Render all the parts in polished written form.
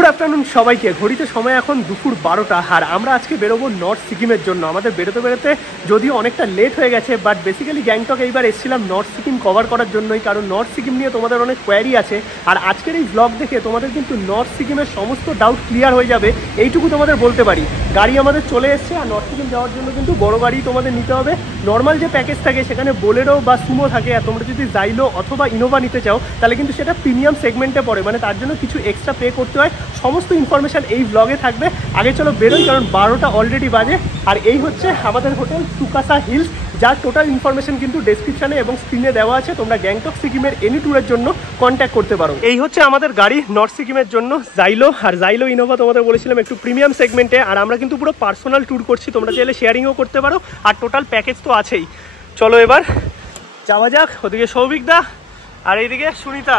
Good afternoon সবাইকে। ঘড়িতে সময় এখন দুপুর 12টা, আর আমরা আজকে বেরোবো নর্থ সিকিমের জন্য। আমাদের বেরোতে বেরোতে যদিও অনেকটা লেট হয়ে গেছে, বাট বেসিক্যালি গ্যাংটক এইবার এসেছিলাম নর্থ সিকিম কভার করার জন্যই, কারণ নর্থ সিকিম নিয়ে তোমাদের অনেক কোয়ারি আছে। আর আজকের এই ব্লগ দেখে তোমাদের কিন্তু নর্থ সিকিমের সমস্ত ডাউট ক্লিয়ার হয়ে যাবে, এইটুকু তোমাদের বলতে পারি। গাড়ি আমাদের চলে এসছে, আর নর্থ সিকিম যাওয়ার জন্য কিন্তু বড় গাড়ি তোমাদের নিতে হবে। নর্মাল যে প্যাকেজ থাকে সেখানে বোলেরো বা সুমো থাকে, আর তোমরা যদি জাইলো অথবা ইনোভা নিতে চাও তাহলে কিন্তু সেটা প্রিমিয়াম সেগমেন্টে পড়ে, মানে তার জন্য কিছু এক্সট্রা পে করতে হয়। সমস্ত ইনফরমেশান এই ব্লগে থাকবে। আগে চলো বেরোই, কারণ 12টা অলরেডি বাজে। আর এই হচ্ছে আমাদের হোটেল সুকাসা হিলস, যার টোটাল ইনফরমেশন কিন্তু ডেসক্রিপশনে এবং স্ক্রিনে দেওয়া আছে। তোমরা গ্যাংটক সিকিমের এনি ট্যুরের জন্য কন্ট্যাক্ট করতে পারো। এই হচ্ছে আমাদের গাড়ি নর্থ সিকিমের জন্য, জাইলো। আর জাইলো ইনোভা তোমাদের বলেছিলাম একটু প্রিমিয়াম সেগমেন্টে, আর আমরা কিন্তু পুরো পার্সোনাল ট্যুর করছি। তোমরা চাইলে শেয়ারিংও করতে পারো, আর টোটাল প্যাকেজ তো আছেই। চলো এবার যাওয়া যাক। ওদিকে সৌভিক দা আর এইদিকে সুনিতা।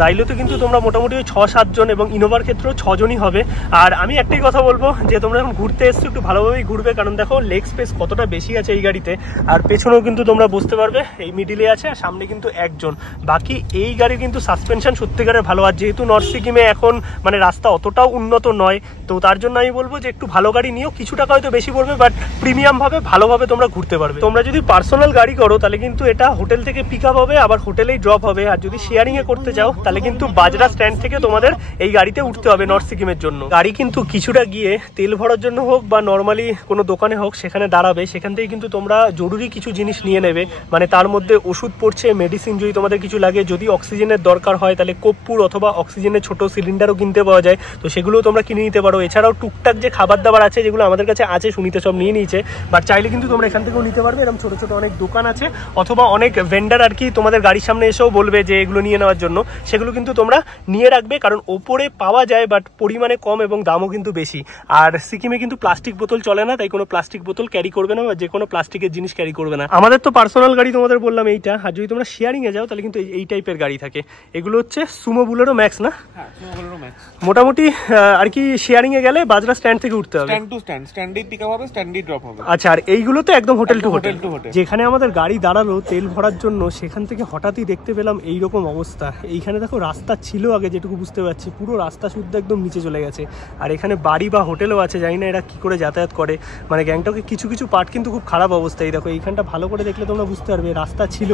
জাইলোতে কিন্তু তোমরা মোটামুটি 6-7 জন, এবং ইনোভার ক্ষেত্রেও 6 জনই হবে। আর আমি একটাই কথা বলবো, যে তোমরা যখন ঘুরতে এসছো একটু ভালোভাবেই ঘুরবে, কারণ দেখো লেগ স্পেস কতটা বেশি আছে এই গাড়িতে। আর পেছনেও কিন্তু তোমরা বুঝতে পারবে, এই মিডিলে আছে, আর সামনে কিন্তু একজন। বাকি এই গাড়ির কিন্তু সাসপেনশন সত্যিকারের ভালো। আর যেহেতু নর্থ সিকিমে এখন মানে রাস্তা অতটাও উন্নত নয়, তো তার জন্য আমি বলবো যে একটু ভালো গাড়ি নিও। কিছু টাকা হয়তো বেশি পড়বে, বাট প্রিমিয়ামভাবে ভালোভাবে তোমরা ঘুরতে পারবে। তোমরা যদি পার্সোনাল গাড়ি করো তাহলে কিন্তু এটা হোটেল থেকে পিক আপ হবে, আবার হোটেলেই ড্রপ হবে। আর যদি শেয়ারিংয়ে করতে চাও তাহলে কিন্তু বাজরা স্ট্যান্ড থেকে তোমাদের এই গাড়িতে উঠতে হবে নর্থ সিকিমের জন্য। গাড়ি কিন্তু কিছুটা গিয়ে তেল ভরার জন্য হোক বা নর্মালি কোনো দোকানে হোক সেখানে দাঁড়াবে। সেখান থেকে কিন্তু তোমরা জরুরি কিছু জিনিস নিয়ে নেবে, মানে তার মধ্যে ওষুধ পড়ছে, মেডিসিন যদি তোমাদের কিছু লাগে, যদি অক্সিজেনের দরকার হয় তাহলে কর্পূর অথবা অক্সিজেনের ছোট সিলিন্ডারও কিনতে পাওয়া যায়, তো সেগুলোও তোমরা কিনে নিতে পারো। এছাড়াও টুকটাক যে খাবার দাবার আছে, যেগুলো আমাদের কাছে আছে, শুনিতে সব নিয়ে নিয়েছে, বাট চাইলে কিন্তু তোমরা এখান থেকেও নিতে পারবে। এরকম ছোটো ছোটো অনেক দোকান আছে, অথবা অনেক ভেন্ডার আর কি তোমাদের গাড়ির সামনে এসেও বলবে যে এগুলো নিয়ে নেওয়ার জন্য। সেগুলো কিন্তু তোমরা নিয়ে রাখবে, কারণ ওপরে পাওয়া যায় বাট পরিমাণে কম এবং দামও কিন্তু বেশি। আর সিকিমে কিন্তু প্লাস্টিক বোতল চলে না, তাই কোনো প্লাস্টিক বোতল ক্যারি করবে না, বা যে কোনো প্লাস্টিকের জিনিস ক্যারি করবে না। আমাদের তো পার্সোনাল গাড়ি তোমাদের বললাম এইটা, আর যদি তোমরা শেয়ারিংয়ে যাও তাহলে কিন্তু এই টাইপের গাড়ি থাকে। এগুলো হচ্ছে সুমো বুলেরো ম্যাক্স না? হ্যাঁ, সুমো বুলেরো ম্যাক্স। মোটামুটি আর কি শেয়ারিংয়ে গেলে বাজরা স্ট্যান্ড থেকে উঠতে হবে, স্ট্যান্ড টু স্ট্যান্ড, স্ট্যান্ডেই পিক আপ হবে, স্ট্যান্ডেই ড্রপ হবে। আচ্ছা, আর এইগুলো তো একদম হোটেল টু হোটেল। যেখানে আমাদের গাড়ি দাঁড়ালো তেল ভরার জন্য, সেখান থেকে হঠাৎই দেখতে পেলাম এইরকম অবস্থা। এইখানে দেখো রাস্তা ছিল আগে, যেটুকু বুঝতে পারছি পুরো রাস্তা শুদ্ধ একদম নিচে চলে গেছে। আর এখানে বাড়ি বা হোটেলও আছে, জানি না এরা কি করে যাতায়াত করে। মানে গ্যাংটকে কিছু কিছু পার্ট কিন্তু খুব খারাপ অবস্থায়। দেখো এইখানটা ভালো করে দেখলে তোমরা বুঝতে পারবে, রাস্তা ছিল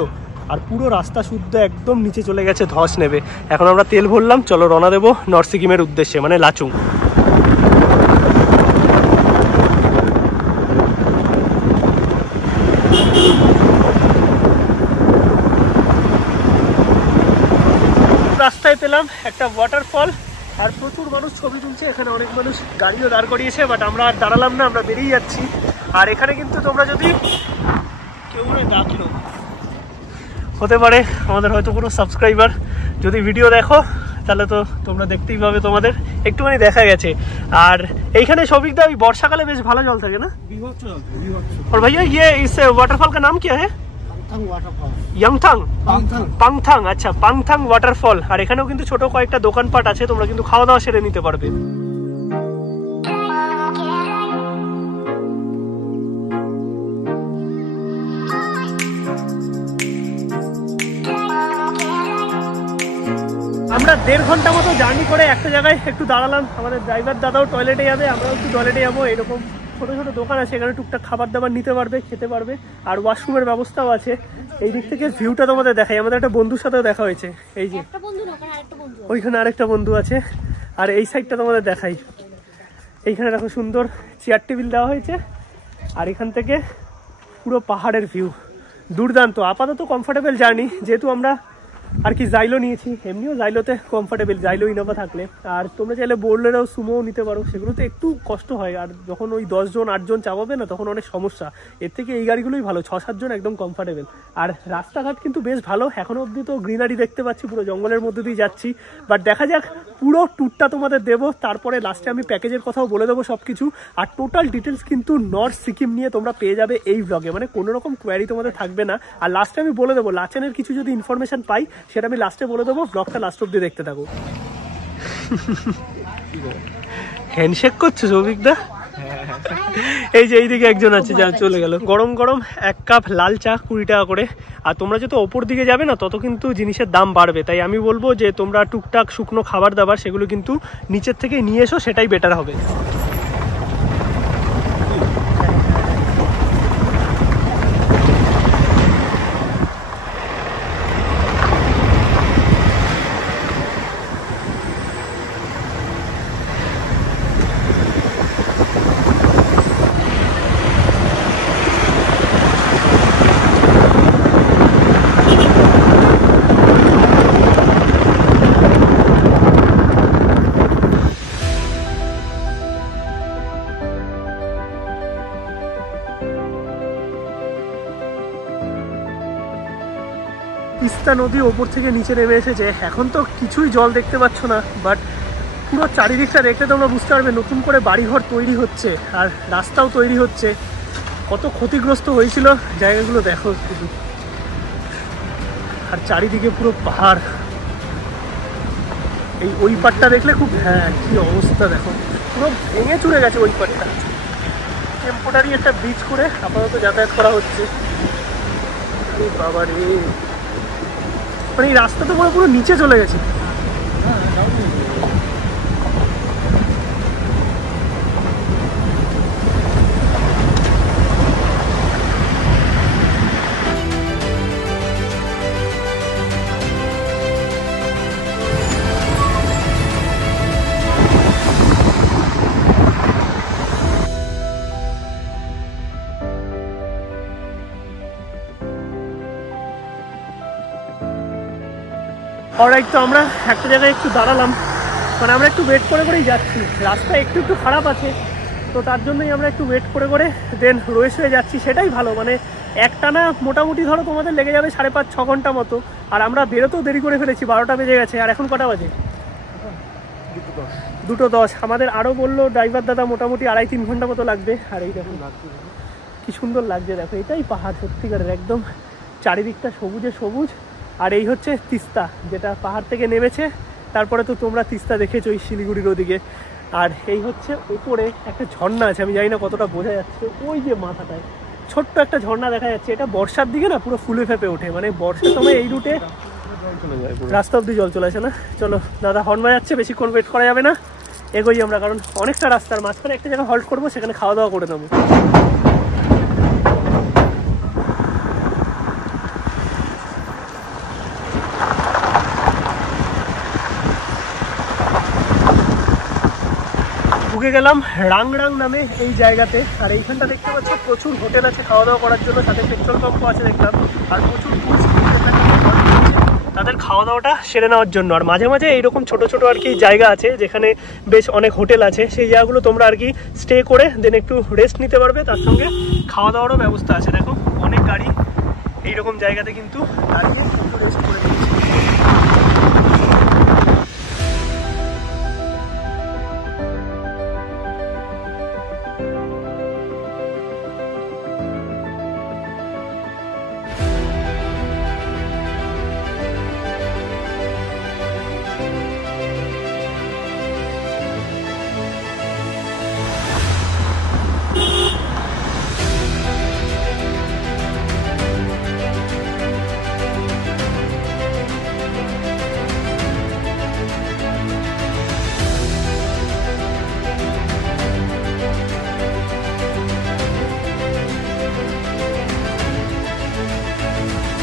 আর পুরো রাস্তা শুদ্ধ একদম নিচে চলে গেছে, ধস নেবে। এখন আমরা তেল ভরলাম, চলো রওনা দেবো নর্থ সিকিমের উদ্দেশ্যে, মানে লাচুং। রাস্তায় পেলাম একটা ওয়াটারফল, আর প্রচুর মানুষ ছবি তুলছে। এখানে অনেক মানুষ গাড়িও দাঁড় করিয়েছে, বাট আমরা আর দাঁড়ালাম না, আমরা বেরিয়ে যাচ্ছি। আর এখানে কিন্তু তোমরা যদি কেউ ডাকলো, হতে পারে আমাদের হয়তো কোনো সাবস্ক্রাইবার, যদি ভিডিও দেখো তাহলে তো তোমরা দেখতেই পাবে, তোমাদের একটুখানি দেখা গেছে। আর এইখানে সৌভিকদা ওই বর্ষাকালে বেশ ভালো জল থাকে না? और भैया ये इस वाटरफॉल का नाम क्या है? পাংথাং। আচ্ছা, পাংথাং ওয়াটারফল। আর এখানেও কিন্তু ছোট কয়েকটা দোকানপাট আছে, তোমরা কিন্তু খাওয়া দাওয়া সেরে নিতে পারবে। আমরা 1.5 ঘন্টা মতো জার্নি করে একটা জায়গায় একটু দাঁড়ালাম। আমাদের ড্রাইভার দাদাও টয়লেটে যাবে, আমরাও একটু টয়লেটে যাবো। এরকম ছোটো ছোটো দোকান আছে, এখানে টুকটাক খাবার দাবার নিতে পারবে, খেতে পারবে। আর ওয়াশরুমের ব্যবস্থাও আছে। এই দিক থেকে ভিউটা তোমাদের দেখাই। আমাদের একটা বন্ধুর সাথেও দেখা হয়েছে, এই যে ওইখানে আরেকটা বন্ধু আছে। আর এই সাইডটা তোমাদের দেখাই, এইখানে দেখো সুন্দর চেয়ার টেবিল দেওয়া হয়েছে। আর এখান থেকে পুরো পাহাড়ের ভিউ দুর্দান্ত। আপাতত কমফোর্টেবল জার্নি, যেহেতু আমরা আর কি জাইলো নিয়েছি। এমনিও জাইলোতে কমফোর্টেবল, জাইলো ইনোভা থাকলে। আর তোমরা চাইলে বোলেরো সুমোও নিতে পারো, সেগুলোতে একটু কষ্ট হয়। আর যখন ওই 10 জন 8 জন চাপাবে না, তখন অনেক সমস্যা। এর থেকে এই গাড়িগুলোই ভালো, 6-7 জন একদম কমফোর্টেবল। আর রাস্তাঘাট কিন্তু বেশ ভালো। এখনো অবধি তো গ্রিনারি দেখতে পাচ্ছি, পুরো জঙ্গলের মধ্যে দিয়ে যাচ্ছি। বাট দেখা যাক, পুরো ট্যুরটা তোমাদের দেবো, তারপরে লাস্টে আমি প্যাকেজের কথাও বলে দেবো সব কিছু। আর টোটাল ডিটেলস কিন্তু নর্থ সিকিম নিয়ে তোমরা পেয়ে যাবে এই ব্লগে, মানে কোনো রকম কোয়ারি তোমাদের থাকবে না। আর লাস্টে আমি বলে দেবো লাচেনের কিছু যদি ইনফরমেশন পাই, সেটা আমি লাস্টে বলে দেবো। ব্লগটা লাস্ট অব্দি দেখতে থাকো। হ্যান্ডশেক করছো সৌভিকদা? এই যে এইদিকে একজন আছে, যা চলে গেল। গরম গরম 1 কাপ লাল চা 20 টাকা করে। আর তোমরা যত ওপর দিকে যাবে না তত কিন্তু জিনিসের দাম বাড়বে, তাই আমি বলবো যে তোমরা টুকটাক শুকনো খাবার দাবার সেগুলো কিন্তু নিচের থেকে নিয়ে এসো, সেটাই বেটার হবে। তিস্তা নদী ওপর থেকে নিচে নেমে এসেছে। এখন তো কিছুই জল দেখতে পাচ্ছ না, বাট পুরো চারিদিকটা দেখলে তোমরা বুঝতে পারবে নতুন করে বাড়িঘর তৈরি হচ্ছে আর রাস্তাও তৈরি হচ্ছে। কত ক্ষতিগ্রস্ত হয়েছিল জায়গাগুলো দেখো শুধু, আর চারিদিকে পুরো পাহাড়। এই ওই পাড়টা দেখলে খুব, হ্যাঁ কি অবস্থা দেখো, পুরো ভেঙে চুরে গেছে ওই পাড়টা। টেম্পোরারি একটা ব্রিজ করে আপাতত যাতায়াত করা হচ্ছে। বাবা রে, মানে এই রাস্তাটা পুরো নিচে চলে গেছে। অলরাইট, তো আমরা একটা জায়গায় একটু দাঁড়ালাম, মানে আমরা একটু ওয়েট করে করেই যাচ্ছি। রাস্তা একটু খারাপ আছে, তো তার জন্যই আমরা একটু ওয়েট করে দেন রয়েস হয়ে যাচ্ছি। সেটাই ভালো, মানে একটানা মোটামুটি ধরো তোমাদের লেগে যাবে 5.5-6 ঘন্টা মতো। আর আমরা বেরোতেও দেরি করে ফেলেছি, 12টা বেজে গেছে। আর এখন কটা বাজে? 2:10। আমাদের আরও বললো ড্রাইভার দাদা মোটামুটি 2.5-3 ঘন্টা মতো লাগবে। আর এই দেখুন কি সুন্দর লাগছে, দেখো এটাই পাহাড় সত্যিকারের, একদম চারিদিকটা সবুজে সবুজ। আর এই হচ্ছে তিস্তা, যেটা পাহাড় থেকে নেমেছে। তারপরে তো তোমরা তিস্তা দেখেছো ওই শিলিগুড়ির ওদিকে। আর এই হচ্ছে ওপরে একটা ঝর্ণা আছে, আমি জানি না কতটা বোঝা যাচ্ছে, ওই যে মাথাটায় ছোট্ট একটা ঝর্ণা দেখা যাচ্ছে। এটা বর্ষার দিকে না পুরো ফুলে ফেপে ওঠে, মানে বর্ষার সময় এই রুটে রাস্তা অব্দি জল চলে আসে না। চলো দাদা হর্ন বাজাচ্ছে, বেশিক্ষণ ওয়েট করা যাবে না, এগোই আমরা, কারণ অনেকটা রাস্তার মাঝখানে একটা জায়গায় হল্ট করবো, সেখানে খাওয়া দাওয়া করে নেবো। ঢুকে গেলাম রাংরাং নামে এই জায়গাতে। আর এইখানটা দেখতে পাচ্ছ প্রচুর হোটেল আছে খাওয়া দাওয়া করার জন্য, সাথে পেট্রোল পাম্পও আছে দেখলাম। আর প্রচুর তাদের খাওয়া দাওয়াটা সেরে নেওয়ার জন্য। আর মাঝে মাঝে এইরকম ছোট ছোট আর কি জায়গা আছে যেখানে বেশ অনেক হোটেল আছে, সেই জায়গাগুলো তোমরা আর কি স্টে করে দেন একটু রেস্ট নিতে পারবে। তার সঙ্গে খাওয়া দাওয়ারও ব্যবস্থা আছে। দেখো অনেক গাড়ি এইরকম জায়গাতে কিন্তু দাঁড়িয়ে একটু রেস্ট করে দিচ্ছে।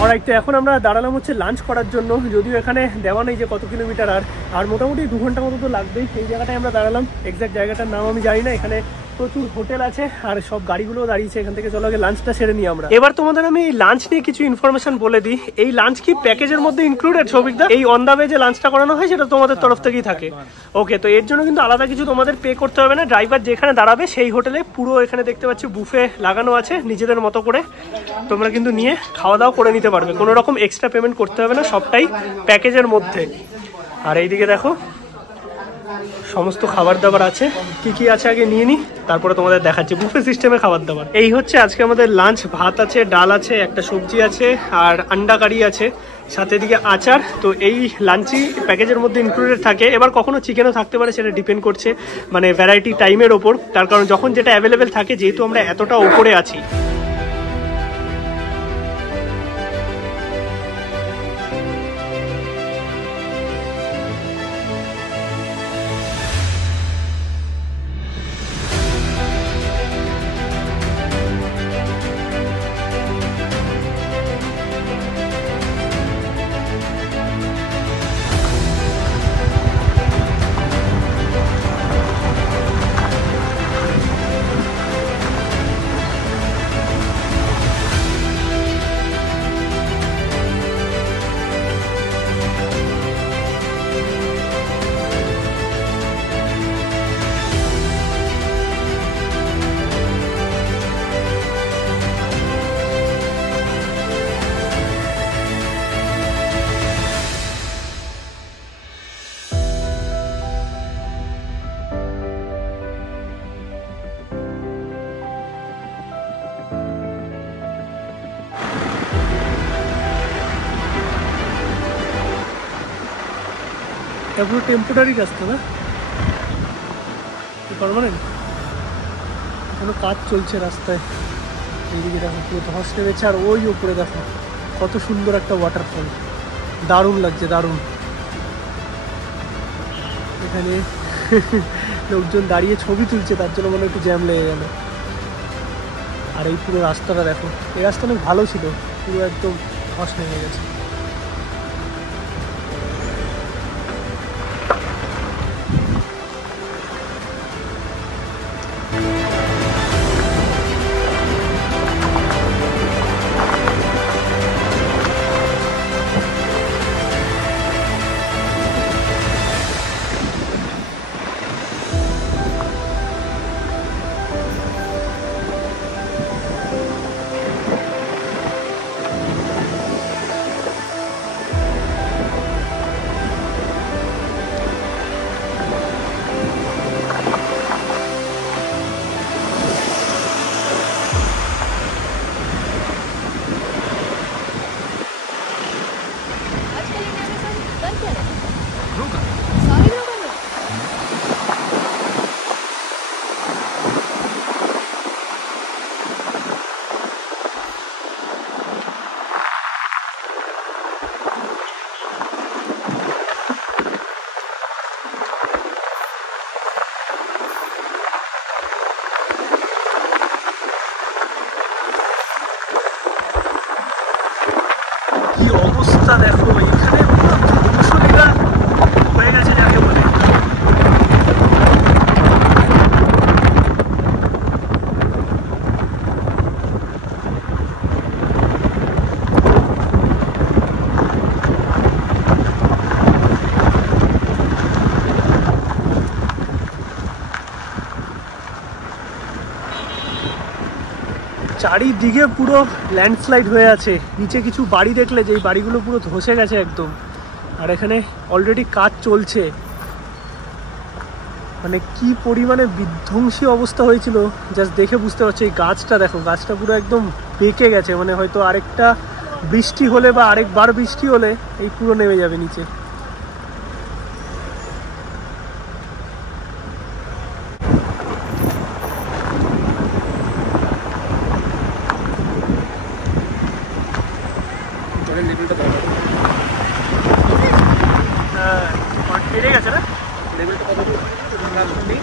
অলরাইট, তো এখন আমরা দাঁড়ালাম হচ্ছে লাঞ্চ করার জন্য। যদিও এখানে দেওয়া নেই যে কত কিলোমিটার, আর মোটামুটি 2 ঘন্টা মতো তো লাগবেই। এই জায়গাটায় আমরা দাঁড়ালাম, এক্স্যাক্ট জায়গাটার নাম আমি জানি না। এখানে প্রচুর হোটেল আছে আর সব গাড়িগুলো দাঁড়িয়েছে। এখান থেকে চলো আগে লাঞ্চটা সেরে নিই আমরা। এবার তোমাদের আমি এই লাঞ্চ নিয়ে কিছু ইনফরমেশন বলে দিই। এই লাঞ্চ কি প্যাকেজের মধ্যে ইনক্লুডেড সৌভিকদা? এই অন দা ওয়ে যে লাঞ্চটা করানো হয় সেটা তোমাদের তরফ থেকেই থাকে? ওকে, তো এর জন্য কিন্তু আলাদা কিছু তোমাদের পে করতে হবে না। ড্রাইভার যেখানে দাঁড়াবে সেই হোটেলে পুরো এখানে দেখতে পাচ্ছি বুফে লাগানো আছে, নিজেদের মতো করে তোমরা কিন্তু নিয়ে খাওয়া দাওয়া করে নিতে পারবে। কোনো রকম এক্সট্রা পেমেন্ট করতে হবে না, সবটাই প্যাকেজের মধ্যে। আর এইদিকে দেখো সমস্ত খাবার দাবার আছে, কি কি আছে আগে নিয়ে নিই, তারপরে তোমাদের দেখাচ্ছি বুফে সিস্টেমে খাবার দাবার। এই হচ্ছে আজকে আমাদের লাঞ্চ। ভাত আছে, ডাল আছে, একটা সবজি আছে আর আন্ডা কারি আছে। সাথে দিকে আচার। তো এই লাঞ্চই প্যাকেজের মধ্যে ইনক্লুডেড থাকে। এবার কখনো চিকেনও থাকতে পারে, সেটা ডিপেন্ড করছে মানে ভ্যারাইটি টাইমের ওপর। তার কারণ যখন যেটা অ্যাভেলেবেল থাকে, যেহেতু আমরা এতটা ওপরে আছি। পুরো টেম্পোরারি রাস্তা না, পার্মানেন্ট। কোনো কাজ চলছে রাস্তায়। এইদিকে দেখো পুরো ধস নেমেছে, আর ওই উপরে দেখো কত সুন্দর একটা ওয়াটারফল, দারুণ লাগছে, দারুণ। এখানে লোকজন দাঁড়িয়ে ছবি তুলছে, তার জন্য মনে একটু জ্যাম লেগে গেল। আর এই পুরো রাস্তাটা দেখো, এই রাস্তা অনেক ভালো ছিল, পুরো একদম ধস নেমে গেছে। কি অবস্থা দেখো, এখানে ধ্বংসলীলা হয়ে গেছে যাকে বলে। চারিদিকে পুরো ল্যান্ডস্লাইড হয়ে আছে। নিচে কিছু বাড়ি দেখলে, যেই বাড়িগুলো পুরো ধসে গেছে একদম। আর এখানে অলরেডি কাজ চলছে। মানে কি পরিমাণে বিধ্বংসী অবস্থা হয়েছিল জাস্ট দেখে বুঝতে পারছো। এই গাছটা দেখো, গাছটা পুরো একদম বেঁকে গেছে। মানে হয়তো আরেকটা বৃষ্টি হলে বা আরেকবার বৃষ্টি হলে এই পুরো নেমে যাবে নিচে। বেড়ে গেছে না লেভেলটা, কত নেই।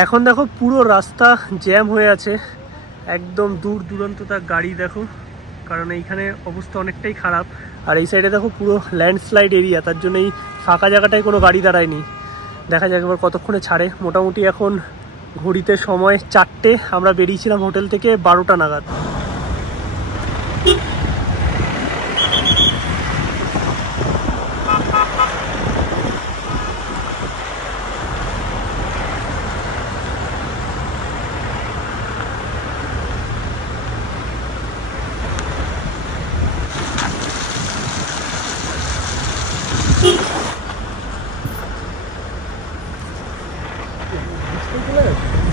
এখন দেখো পুরো রাস্তা জ্যাম হয়ে আছে, একদম দূর দূরান্ত তার গাড়ি দেখো, কারণ এইখানে অবস্থা অনেকটাই খারাপ। আর এই সাইডে দেখো পুরো ল্যান্ডস্লাইড এরিয়া, তার জন্য এই ফাঁকা জায়গাটায় কোনো গাড়ি দাঁড়ায়নি। দেখা যাক এবার কতক্ষণে ছাড়ে। মোটামুটি এখন ঘড়িতে সময় 4টে, আমরা বেরিয়েছিলাম হোটেল থেকে 12টা নাগাদ।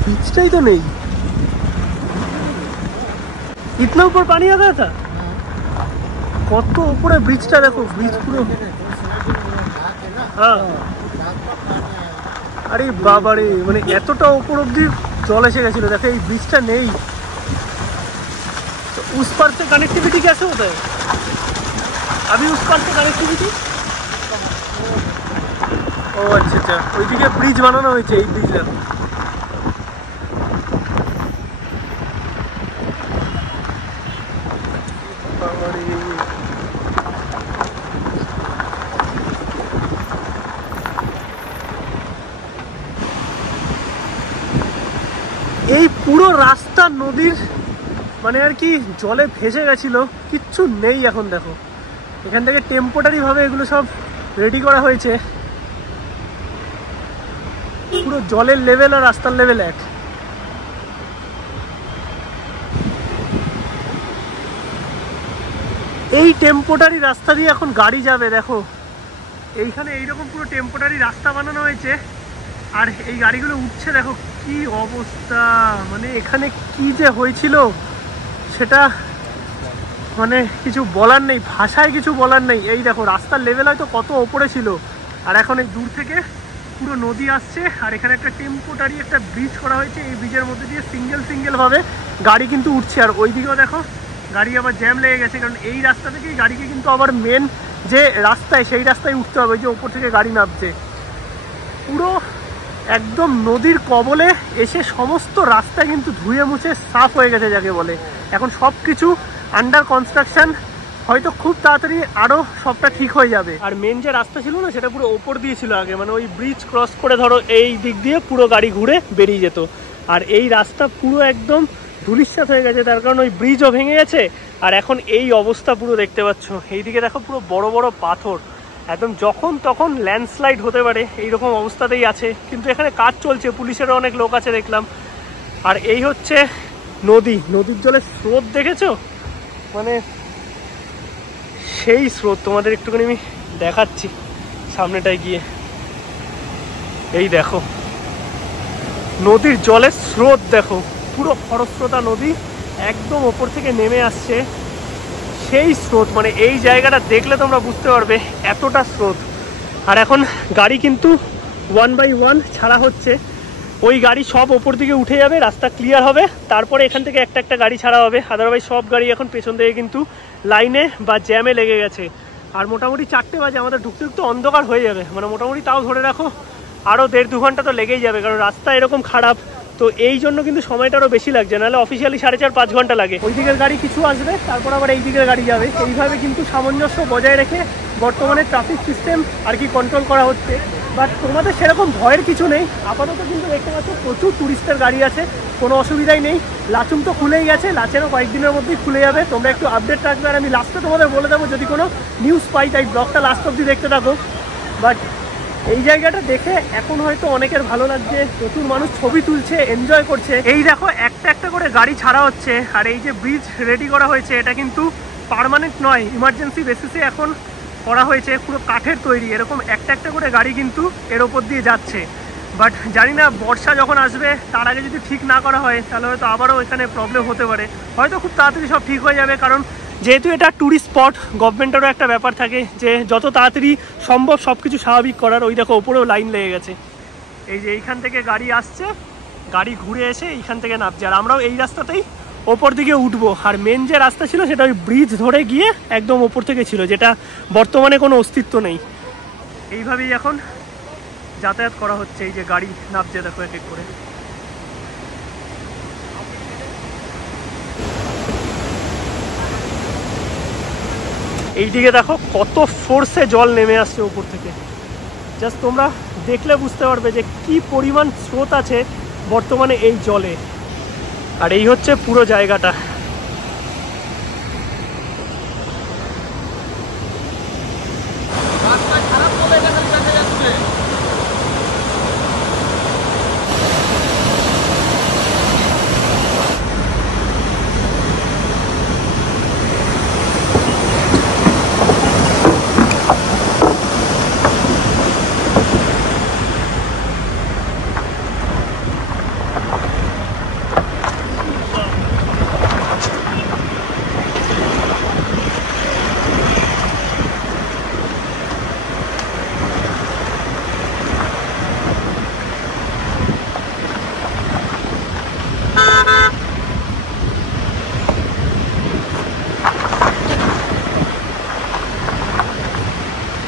बीचटाई तो नहीं, इतना ऊपर पानी आ गया था। কত উপরে ব্রিজটা দেখো, ব্রিজ পুরো। হ্যাঁ আরে বাবারে, মানে এতটা উপর অব্দি জল এসে গেছিল। দেখো এই ব্রিজটা নেই, तो उस पार से कनेक्टिविटी कैसे होता है? अभी उस पार से कनेक्टिविटी, ও আচ্ছা আচ্ছা, ওইদিকে ব্রিজ বানানো হয়েছে, এই ব্রিজ দেখো। এই পুরো রাস্তা নদীর মানে আর কি জলে ভেসে গেছিল, কিচ্ছু নেই এখন। দেখো এখান থেকে টেম্পোরারি ভাবে এগুলো সব রেডি করা হয়েছে। পুরো জলের লেভেল আর রাস্তার লেভেল এক। এই টেম্পোরারি রাস্তা দিয়ে এখন গাড়ি যাবে। দেখো এইখানে এইরকম পুরো টেম্পোরারি রাস্তা বানানো হয়েছে, আর এই গাড়িগুলো উঠছে। দেখো কি অবস্থা, মানে এখানে কি যে হয়েছিল সেটা মানে কিছু বলার নেই, ভাষায় কিছু বলার নেই। এই দেখো রাস্তার লেভেল হয়তো কত ওপরে ছিল, আর এখন এই দূর থেকে পুরো নদী আসছে। আর এখানে একটা টেম্পোরারি একটা ব্রিজ করা হয়েছে, এই ব্রিজের মধ্যে দিয়ে সিঙ্গেল ভাবে গাড়ি কিন্তু উঠছে। আর ওইদিকেও দেখো গাড়ি আবার জ্যাম লেগে গেছে, কারণ এই রাস্তা থেকেই গাড়িকে কিন্তু আবার মেন যে রাস্তায় সেই রাস্তায় উঠতে হবে, ওই যে ওপর থেকে গাড়ি নামছে। পুরো একদম নদীর কবলে এসে সমস্ত রাস্তা কিন্তু ধুয়ে মুছে সাফ হয়ে গেছে যাকে বলে। এখন সব কিছু আন্ডার কনস্ট্রাকশন, হয়তো খুব তাড়াতাড়ি আরো সবটা ঠিক হয়ে যাবে। আর মেন যে রাস্তা ছিল না, সেটা পুরো ওপর দিয়ে ছিল আগে, মানে ওই ব্রিজ ক্রস করে ধরো এই দিক দিয়ে পুরো গাড়ি ঘুরে বেরিয়ে যেত। আর এই রাস্তা পুরো একদম ধুলিস্যাৎ হয়ে গেছে, তার কারণ ওই ব্রিজও ভেঙে গেছে। আর এখন এই অবস্থা পুরো দেখতে পাচ্ছ, এইদিকে দেখো পুরো বড় বড় পাথর, একদম যখন তখন ল্যান্ডস্লাইড হতে পারে এইরকম অবস্থাতেই আছে। কিন্তু এখানে কাজ চলছে, পুলিশেরও অনেক লোক আছে দেখলাম। আর এই হচ্ছে নদী, নদীর জলের স্রোত দেখেছো, মানে সেই স্রোত। তোমাদের একটুখানি আমি দেখাচ্ছি সামনেটায় গিয়ে। এই দেখো নদীর জলের স্রোত দেখো, পুরো খরস্রোতা নদী একদম ওপর থেকে নেমে আসছে, সেই স্রোত। মানে এই জায়গাটা দেখলে তোমরা বুঝতে পারবে এতটা স্রোত। আর এখন গাড়ি কিন্তু 1 বাই 1 ছাড়া হচ্ছে, ওই গাড়ি সব ওপর দিকে উঠে যাবে, রাস্তা ক্লিয়ার হবে, তারপরে এখান থেকে একটা একটা গাড়ি ছাড়া হবে। আদারওয়াইজ সব গাড়ি এখন পেছন থেকে কিন্তু লাইনে বা জ্যামে লেগে গেছে। আর মোটামুটি 4টে বাজে, আমাদের ঢুকতে ঢুকতে অন্ধকার হয়ে যাবে, মানে মোটামুটি তাও ধরে রাখো আরও 1.5-2 ঘন্টা তো লেগেই যাবে, কারণ রাস্তা এরকম খারাপ। তো এই জন্য কিন্তু সময়টা আরও বেশি লাগছে, নাহলে অফিসিয়ালি 4.5-5 ঘন্টা লাগে। ওই দিকের গাড়ি কিছু আসবে, তারপর আবার এই দিকের গাড়ি যাবে। এইভাবে কিন্তু সামঞ্জস্য বজায় রেখে বর্তমানে ট্রাফিক সিস্টেম আর কি কন্ট্রোল করা হচ্ছে। বাট তোমাদের সেরকম ভয়ের কিছু নেই, আপাতত কিন্তু দেখতে পাচ্ছ প্রচুর টুরিস্টের গাড়ি আছে, কোনো অসুবিধাই নেই। লাচুম তো খুলেই গেছে, লাচেরও কয়েকদিনের মধ্যেই খুলে যাবে। তোমরা একটু আপডেট রাখবে, আর আমি লাস্টে তোমাদের বলে দেবো যদি কোনো নিউজ পাই, তাই ব্লগটা লাস্ট অবধি দেখতে থাকো। বাট এই জায়গাটা দেখে এখন হয়তো অনেকের ভালো লাগছে, প্রচুর মানুষ ছবি তুলছে, এনজয় করছে। এই দেখো একটা একটা করে গাড়ি ছাড়া হচ্ছে। আর এই যে ব্রিজ রেডি করা হয়েছে, এটা কিন্তু পার্মানেন্ট নয়, ইমার্জেন্সি বেসিসে এখন করা হয়েছে, পুরো কাঠের তৈরি। এরকম একটা একটা করে গাড়ি কিন্তু এর ওপর দিয়ে যাচ্ছে। বাট জানি না বর্ষা যখন আসবে তার আগে যদি ঠিক না করা হয়, তাহলে হয়তো আবারও এখানে প্রবলেম হতে পারে। হয়তো খুব তাড়াতাড়ি সব ঠিক হয়ে যাবে, কারণ যেহেতু এটা ট্যুরিস্ট স্পট, গভর্নমেন্টেরও একটা ব্যাপার থাকে যে যত তাড়াতাড়ি সম্ভব সব কিছু স্বাভাবিক করার। ওই দেখো ওপরেও লাইন লেগে গেছে, এই যে এইখান থেকে গাড়ি আসছে, গাড়ি ঘুরে এসে এইখান থেকে নামছে। আর আমরাও এই রাস্তাতেই ওপর দিকে উঠবো। আর মেন যে রাস্তা ছিল সেটা ওই ব্রিজ ধরে গিয়ে একদম ওপর থেকে ছিল, যেটা বর্তমানে কোনো অস্তিত্ব নেই। এইভাবেই এখন যাতায়াত করা হচ্ছে। এই যে গাড়ি নামছে দেখো এক এক করে। এইদিকে দেখো কত ফোর্সে জল নেমে আসছে উপর থেকে, জাস্ট তোমরা দেখলে বুঝতে পারবে যে কি পরিমাণ স্রোত আছে বর্তমানে এই জলে। আর এই হচ্ছে পুরো জায়গাটা।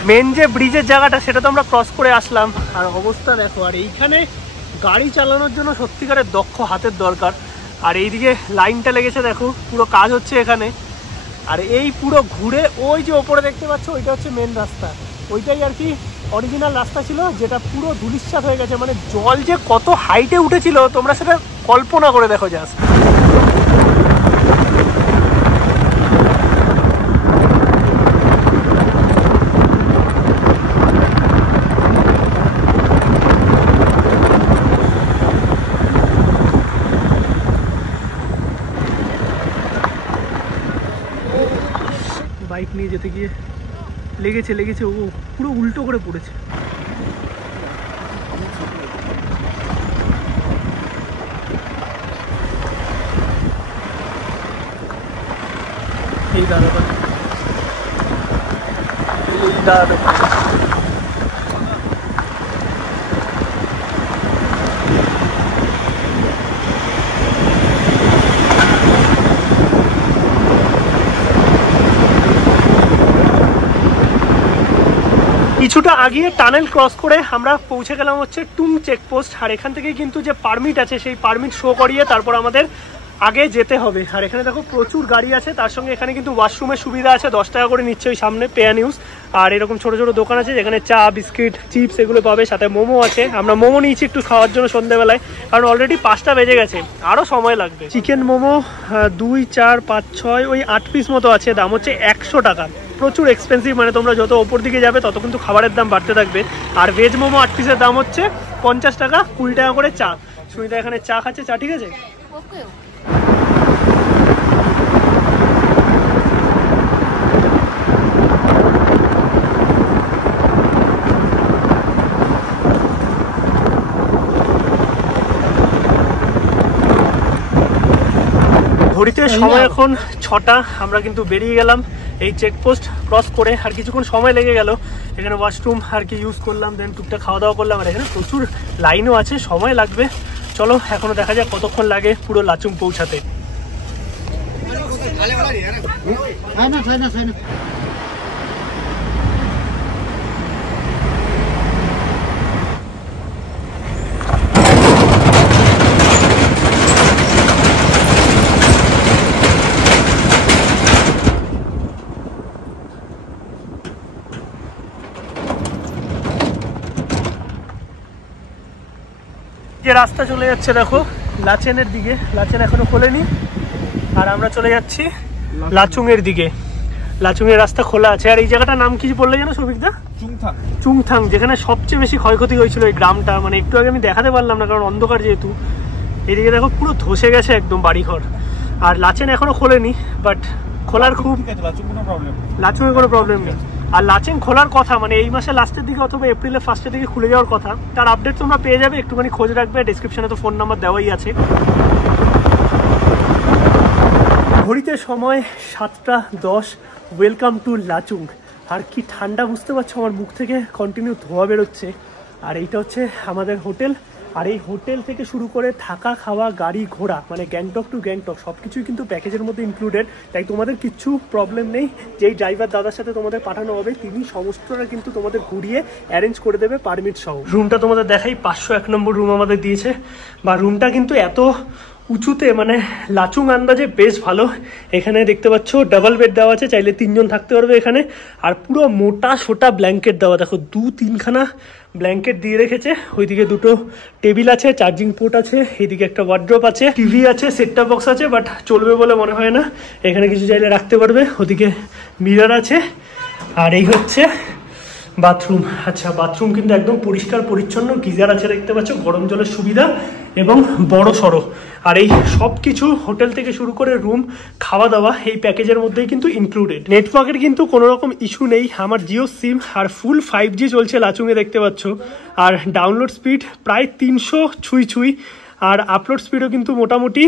মেন যে ব্রিজের জায়গাটা সেটা তো আমরা ক্রস করে আসলাম, আর অবস্থা দেখো। আর এইখানে গাড়ি চালানোর জন্য সত্যিকারের দক্ষ হাতের দরকার। আর এইদিকে লাইনটা লেগেছে দেখো, পুরো কাজ হচ্ছে এখানে। আর এই পুরো ঘুরে ওই যে ওপরে দেখতে পাচ্ছ ওইটা হচ্ছে মেন রাস্তা, ওইটাই আর কি অরিজিনাল রাস্তা ছিল, যেটা পুরো ধূলিসাৎ হয়ে গেছে। মানে জল যে কত হাইটে উঠেছিল তোমরা সেটা কল্পনা করে দেখো জাস্ট। বাইক নিয়ে যেতে গিয়ে লেগেছে ও পুরো উল্টো করে পড়েছে। এই দাদাটা কিছুটা আগিয়ে টানেল ক্রস করে আমরা পৌঁছে গেলাম হচ্ছে টুং চেকপোস্ট। আর এখান থেকে কিন্তু যে পারমিট আছে সেই পারমিট শো করিয়ে তারপর আমাদের আগে যেতে হবে। আর এখানে দেখো প্রচুর গাড়ি আছে, তার সঙ্গে এখানে কিন্তু ওয়াশরুমের সুবিধা আছে, 10 টাকা করে নিচ্ছে ওই সামনে পে অ্যান্ড ইউজ। আর এরকম ছোটো ছোটো দোকান আছে যেখানে চা, বিস্কিট, চিপস এগুলো পাবে, সাথে মোমো আছে। আমরা মোমো নিয়েছি একটু খাওয়ার জন্য সন্ধ্যেবেলায়, কারণ অলরেডি 5টা বেজে গেছে, আরও সময় লাগবে। চিকেন মোমো 2, 4, 5, 6 ওই 8 পিস মতো আছে, দাম হচ্ছে 100 টাকা। প্রচুর এক্সপেন্সিভ, মানে তোমরা যত ওপর দিকে যাবে তত কিন্তু খাবারের দাম বাড়তে থাকবে। আর ভেজ মোমো 8 পিসের দাম হচ্ছে 50 টাকা, 20 টাকা করে চা। সুনিতা এখানে চা খাচ্ছে, চা ঠিক আছে? ঘড়িতে সময় এখন 6টা, আমরা কিন্তু বেরিয়ে গেলাম এই চেকপোস্ট ক্রস করে। আর কিছুক্ষণ সময় লেগে গেল, এখানে ওয়াশরুম আর কি ইউজ করলাম, দেন টুকটা খাওয়া দাওয়া করলাম। আর এখানে প্রচুর লাইনও আছে, সময় লাগবে। চলো এখনো দেখা যাক কতক্ষণ লাগে পুরো লাচুং পৌঁছাতে। যে রাস্তা চলে যাচ্ছে দেখো লাচেনের দিকে, লাচেন এখনো খোলেনি, আর আমরা চলে যাচ্ছি লাচুং এর দিকে। লাচুং এর রাস্তা খোলা আছে। আর এই জায়গাটার নাম কি বললে জানো সৌভিকদা? চুংথাং, যেখানে সবচেয়ে বেশি ক্ষয়ক্ষতি হয়েছিল এই গ্রামটা। মানে একটু আগে আমি দেখাতে পারলাম না কারণ অন্ধকার যেহেতু। এদিকে দেখো পুরো ধসে গেছে একদম বাড়িঘর। আর লাচেন এখনো খোলেনি, বাট খোলার খুব, লাচুংয়ে কোনো প্রবলেম নেই। আর লাচেন খোলার কথা মানে এই মাসে লাস্টের দিকে অথবা এপ্রিলের ফার্স্টের দিকে খুলে যাওয়ার কথা। তার আপডেট তোমরা পেয়ে যাবে, একটুখানি খোঁজ রাখবে, ডেসক্রিপশনে তো ফোন নাম্বার দেওয়াই আছে। ঘড়িতে সময় 7টা 10, ওয়েলকাম টু লাচুং। আর কি ঠান্ডা বুঝতে পারছো, আমার মুখ থেকে কন্টিনিউ ধোঁয়া বেরোচ্ছে। আর এইটা হচ্ছে আমাদের হোটেল। আর এই হোটেল থেকে শুরু করে থাকা, খাওয়া, গাড়ি ঘোড়া, মানে গ্যাংটক টু গ্যাংটক সব কিছুই কিন্তু প্যাকেজের মধ্যে ইনক্লুডেড। তাই তোমাদের কিচ্ছু প্রবলেম নেই। যেই ড্রাইভার দাদার সাথে তোমাদের পাঠানো হবে তিনি সমস্তটা কিন্তু তোমাদের ঘুরিয়ে অ্যারেঞ্জ করে দেবে পারমিট সহ। রুমটা তোমাদের দেখাই, 501 নম্বর রুম আমাদের দিয়েছে। বা রুমটা কিন্তু এত উঁচুতে, মানে লাচুং আন্দাজে বেশ ভালো। এখানে দেখতে পাচ্ছ ডাবল বেড দেওয়া আছে, চাইলে 3 জন থাকতে পারবে এখানে। আর পুরো মোটা সোটা ব্ল্যাঙ্কেট দেওয়া, দেখো 2-3খানা ব্ল্যাঙ্কেট দিয়ে রেখেছে। ওইদিকে 2টো টেবিল আছে, চার্জিং পোর্ট আছে, এইদিকে একটা ওয়ার্ড্রপ আছে, টিভি আছে, সেটটপ বক্স আছে, বাট চলবে বলে মনে হয় না। এখানে কিছু চাইলে রাখতে পারবে। ওদিকে মিরর আছে। আর এই হচ্ছে বাথরুম। আচ্ছা, বাথরুম কিন্তু একদম পরিষ্কার পরিচ্ছন্ন, গিজার আছে দেখতে পাচ্ছ, গরম জলের সুবিধা এবং বড় সড়ো। আর এই সব কিছু হোটেল থেকে শুরু করে রুম, খাওয়া দাওয়া এই প্যাকেজের মধ্যেই কিন্তু ইনক্লুডেড। নেটওয়ার্কের কিন্তু কোনো রকম ইস্যু নেই। আমার জিও সিম আর ফুল 5G চলছে লাচুংয়ে দেখতে পাচ্ছ। আর ডাউনলোড স্পিড প্রায় 300 ছুঁই। আর আপলোড স্পিডও কিন্তু মোটামুটি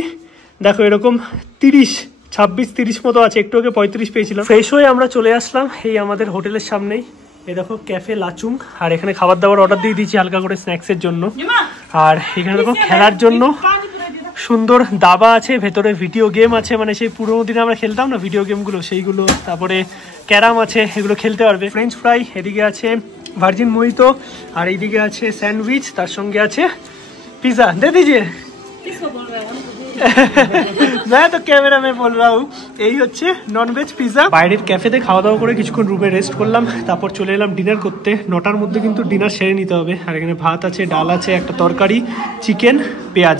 দেখো এরকম 26-30 মতো আছে, একটু আগে 35 পেয়েছিলাম। ফ্রেশ হয়ে আমরা চলে আসলাম এই আমাদের হোটেলের সামনেই। এই দেখো ক্যাফে লাচুং। আর এখানে খাবার দাবার অর্ডার দিয়ে দিয়েছি হালকা করে স্ন্যাক্সের জন্য। আর এখানে দেখো খেলার জন্য সুন্দর দাবা আছে, ভেতরে ভিডিও গেম আছে, মানে সেই পুরোনো দিনে আমরা খেলতাম না ভিডিও গেমগুলো, সেইগুলো। তারপরে ক্যারাম আছে, এগুলো খেলতে পারবে। ফ্রেঞ্চ ফ্রাই, এদিকে আছে ভার্জিন মোহিতো, আর এইদিকে আছে স্যান্ডউইচ, তার সঙ্গে আছে পিজা। দে দিজিয়ে मैं तो कैमरा में बोल रहा हूँ। এই হচ্ছে ননভেজ পিজা। বাইরের ক্যাফেতে খাওয়া দাওয়া করে কিছুক্ষণ রুমে রেস্ট করলাম, তারপর চলে এলাম ডিনার করতে। 9টার মধ্যে কিন্তু ডিনার সেরে নিতে হবে। আর এখানে ভাত আছে, ডাল আছে, একটা তরকারি, চিকেন, পেঁয়াজ।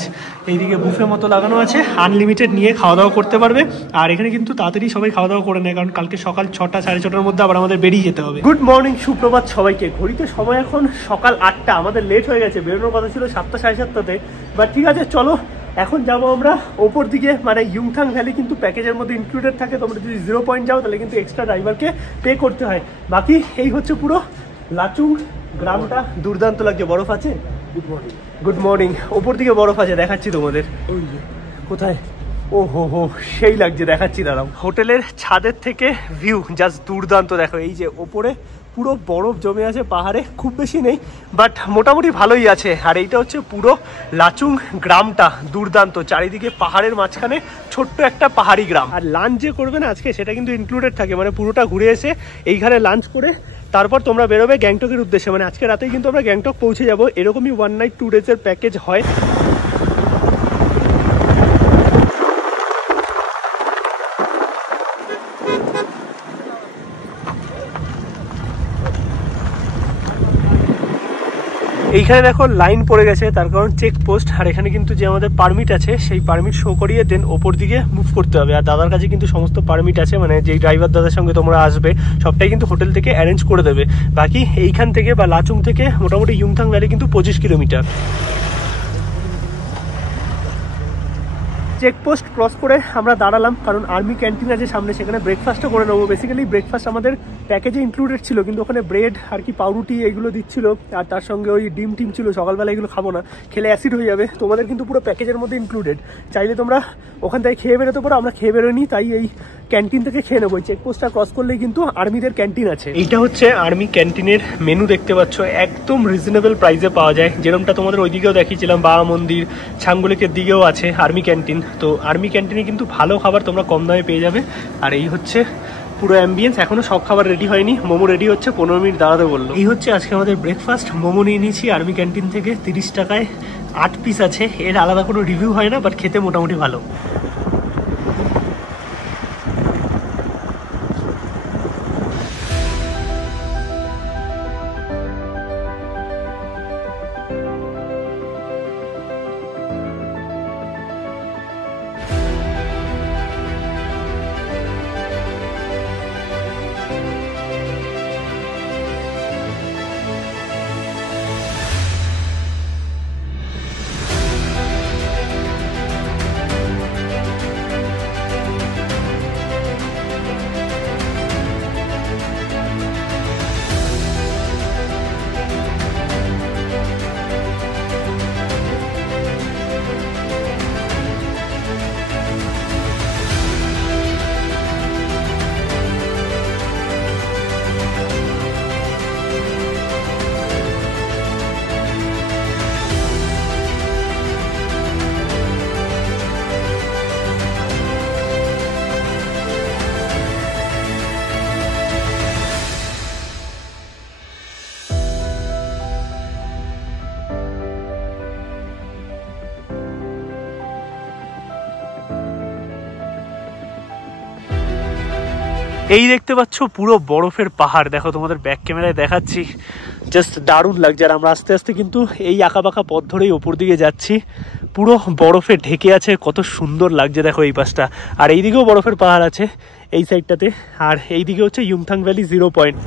এইদিকে বুফে মতো লাগানো আছে, আনলিমিটেড নিয়ে খাওয়া দাওয়া করতে পারবে। আর এখানে কিন্তু তাড়াতাড়ি সবাই খাওয়া দাওয়া করে নেয়, কারণ কালকে সকাল 6টা 6:30টার মধ্যে আবার আমাদের বেরিয়ে যেতে হবে। গুড মর্নিং, সুপ্রভাত সবাইকে। ঘড়িতে সময় এখন সকাল 8টা। আমাদের লেট হয়ে গেছে, বেরোনোর কথা ছিল 7টা 7:30-তে। বাট ঠিক আছে, চলো এখন যাবো আমরা ওপর দিকে। মানে ইয়ুংথাং ভ্যালি কিন্তু প্যাকেজের মধ্যে ইনক্লুডেড থাকে। তোমরা যদি 0 পয়েন্ট যাও তাহলে কিন্তু এক্সট্রা ড্রাইভারকে পে করতে হয়। বাকি এই হচ্ছে পুরো লাচুং গ্রামটা। দুর্দান্ত লাগছে। বরফ আছে। Good morning. ওপর দিকে বরফ আছে, দেখাচ্ছি তোমাদের। কোথায়? ও হো, সেই লাগছে, দেখাচ্ছি, দাঁড়াও। হোটেলের ছাদের থেকে ভিউ জাস্ট দুর্দান্ত। দেখো এই যে ওপরে পুরো বরফ জমে আছে পাহাড়ে, খুব বেশি নেই বাট মোটামুটি ভালোই আছে। আর এইটা হচ্ছে পুরো লাচুং গ্রামটা, দুর্দান্ত। চারিদিকে পাহাড়ের মাঝখানে ছোট্ট একটা পাহাড়ি গ্রাম। আর লাঞ্চ যে করবে না আজকে, সেটা কিন্তু ইনক্লুডেড থাকে। মানে পুরোটা ঘুরে এসে এইখানে লাঞ্চ করে তারপর তোমরা বেরোবে গ্যাংটকের উদ্দেশ্যে। মানে আজকে রাতেই কিন্তু আমরা গ্যাংটক পৌঁছে যাবো। এরকমই 1 নাইট 2 ডেজের প্যাকেজ হয়। এইখানে দেখো লাইন পড়ে গেছে, তার কারণ চেকপোস্ট। আর এখানে কিন্তু যে আমাদের পারমিট আছে, সেই পারমিট শো করিয়ে দেন ওপর দিকে মুভ করতে হবে। আর দাদার কাছে কিন্তু সমস্ত পারমিট আছে, মানে যেই ড্রাইভার দাদার সঙ্গে তোমরা আসবে সবটাই কিন্তু হোটেল থেকে অ্যারেঞ্জ করে দেবে। বাকি এইখান থেকে বা লাচুং থেকে মোটামুটি ইয়ুংথাং ভ্যালি কিন্তু 25 কিলোমিটার। চেকপোস্ট ক্রস করে আমরা দাঁড়ালাম, কারণ আর্মি ক্যান্টিন আছে সামনে, সেখানে ব্রেকফাস্টও করে নেবো। বেসিক্যালি ব্রেকফাস্ট আমাদের প্যাকেজে ইনক্লুডেড ছিল, কিন্তু ওখানে ব্রেড আর কি পাউরুটি এগুলো দিচ্ছিল, আর তার সঙ্গে ওই ডিম টিম ছিল। সকালবেলা এগুলো খাবো না, খেলে অ্যাসিড হয়ে যাবে। তোমাদের কিন্তু পুরো প্যাকেজের মধ্যে ইনক্লুডেড। চাইলে তোমরা ওখান থেকে খেয়ে বেরোতে পারো, আমরা খেয়ে বেরোনি, তাই এই ক্যান্টিন থেকে খেয়ে নেবো। চেকপোস্টটা ক্রস করলেই কিন্তু আর্মিদের ক্যান্টিন আছে। এইটা হচ্ছে আর্মি ক্যান্টিনের মেনু, দেখতে পাচ্ছ একদম রিজনেবল প্রাইসে পাওয়া যায়। যেরকমটা তোমাদের ওইদিকেও দেখিয়েছিলাম, বাবা মন্দির, ছাঙ্গুলিকের দিকেও আছে আর্মি ক্যান্টিন। তো আর্মি ক্যান্টিনে কিন্তু ভালো খাবার তোমরা কম দামে পেয়ে যাবে। আর এই হচ্ছে পুরো অ্যাম্বিয়েন্স। এখনো সব খাবার রেডি হয়নি, মোমো রেডি হচ্ছে, 15 মিনিট দাঁড়াতে বললো। এই হচ্ছে আজকে আমাদের ব্রেকফাস্ট। মোমো নিয়ে নিয়েছি আর্মি ক্যান্টিন থেকে, 30 টাকায় 8 পিস আছে। এর আলাদা কোনো রিভিউ হয় না, বাট খেতে মোটামুটি ভালো। এই দেখতে পাচ্ছ পুরো বরফের পাহাড়, দেখো তোমাদের ব্যাক ক্যামেরায় দেখাচ্ছি, জাস্ট দারুণ লাগছে। আর আমরা আস্তে আস্তে কিন্তু এই আঁকাবাঁকা পথ ধরেই ওপর দিকে যাচ্ছি, পুরো বরফে ঢেকে আছে, কত সুন্দর লাগছে দেখো এই পাশটা। আর এইদিকেও বরফের পাহাড় আছে এই সাইডটাতে, আর এইদিকে হচ্ছে ইয়ুমথাং ভ্যালি 0 পয়েন্ট।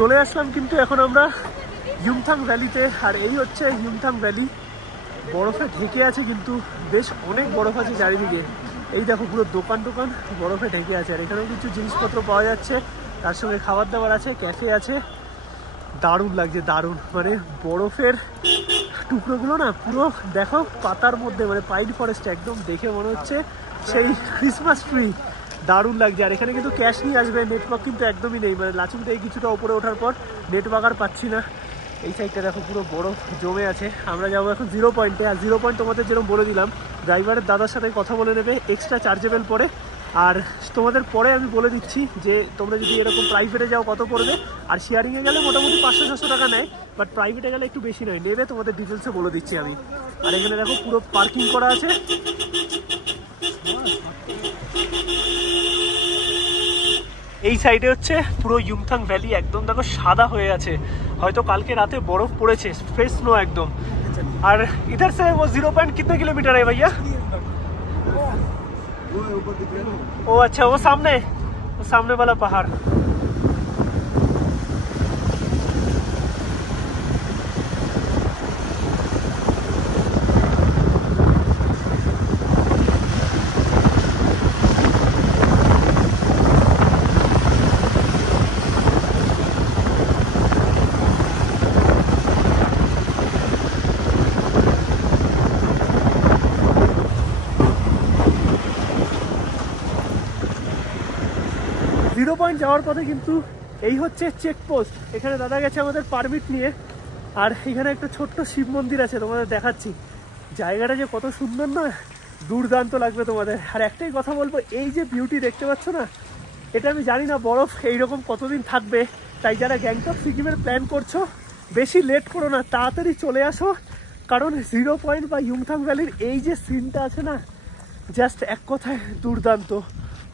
চলে আসলাম কিন্তু এখন আমরা ইয়ুমথাং ভ্যালিতে। আর এই হচ্ছে ইয়ুমথাং ভ্যালি, বরফে ঢেকে আছে কিন্তু বেশ অনেক বরফ আছে চারিদিকে। এই দেখো পুরো দোকান টোকান বরফে ঢেকে আছে, আর এখানেও কিছু জিনিসপত্র পাওয়া যাচ্ছে, তার সঙ্গে খাবার দাবার আছে, ক্যাফে আছে। দারুণ লাগছে, দারুণ, মানে বরফের টুকরোগুলো না পুরো দেখো পাতার মধ্যে, মানে পাইন ফরেস্ট একদম, দেখে মনে হচ্ছে সেই ক্রিসমাস ট্রি। দারুণ লাগছে। আর এখানে কিন্তু ক্যাশ নিয়ে আসবে, নেটওয়ার্ক কিন্তু একদমই নেই, মানে লাচুং থেকে কিছুটা উপরে ওঠার পর নেটওয়ার্ক আর পাচ্ছি না। এই সাইডটা দেখো পুরো বরফ জমে আছে। আমরা যাবো এখন 0 পয়েন্টে। আর 0 পয়েন্ট তোমাদের যেরকম বলে দিলাম, ড্রাইভারের দাদার সাথে কথা বলে নেবে এক্সট্রা চার্জেবল পরে। আর তোমাদের পরে আমি বলে দিচ্ছি যে তোমরা যদি এরকম প্রাইভেটে যাও কত পড়বে, আর শেয়ারিংয়ে গেলে মোটামুটি 500-600 টাকা নেয়, বাট প্রাইভেটে গেলে একটু বেশি নয়, নেবে তোমাদের ডিটেলসে বলে দিচ্ছি আমি। আর এখানে দেখো পুরো পার্কিং করা আছে। এই সাইডে হচ্ছে পুরো ইয়ুমথাং ভ্যালি, একদম দেখো সাদা হয়ে আছে, হয়তো কালকে রাতে বরফ পড়েছে, ফ্রেশ স্নো একদম। আর इधर से वो 0 पॉइंट कितने किलोमीटर है भैया? वो अच्छा, वो सामने वाला पहाड़। 0 পয়েন্ট যাওয়ার পথে কিন্তু এই হচ্ছে চেকপোস্ট। এখানে দাদা গেছে আমাদের পারমিট নিয়ে। আর এখানে একটা ছোট্ট শিব মন্দির আছে, তোমাদের দেখাচ্ছি। জায়গাটা যে কত সুন্দর না, দুর্দান্ত লাগবে তোমাদের। আর একটাই কথা বলবো, এই যে বিউটি দেখতে পাচ্ছ না, এটা আমি জানি না বরফ এইরকম কতদিন থাকবে। তাই যারা গ্যাংটক সিকিমের প্ল্যান করছো, বেশি লেট করো না, তাড়াতাড়ি চলে আসো। কারণ 0 পয়েন্ট বা ইয়ুমথাং ভ্যালির এই যে সিনটা আছে না, জাস্ট এক কথায় দুর্দান্ত।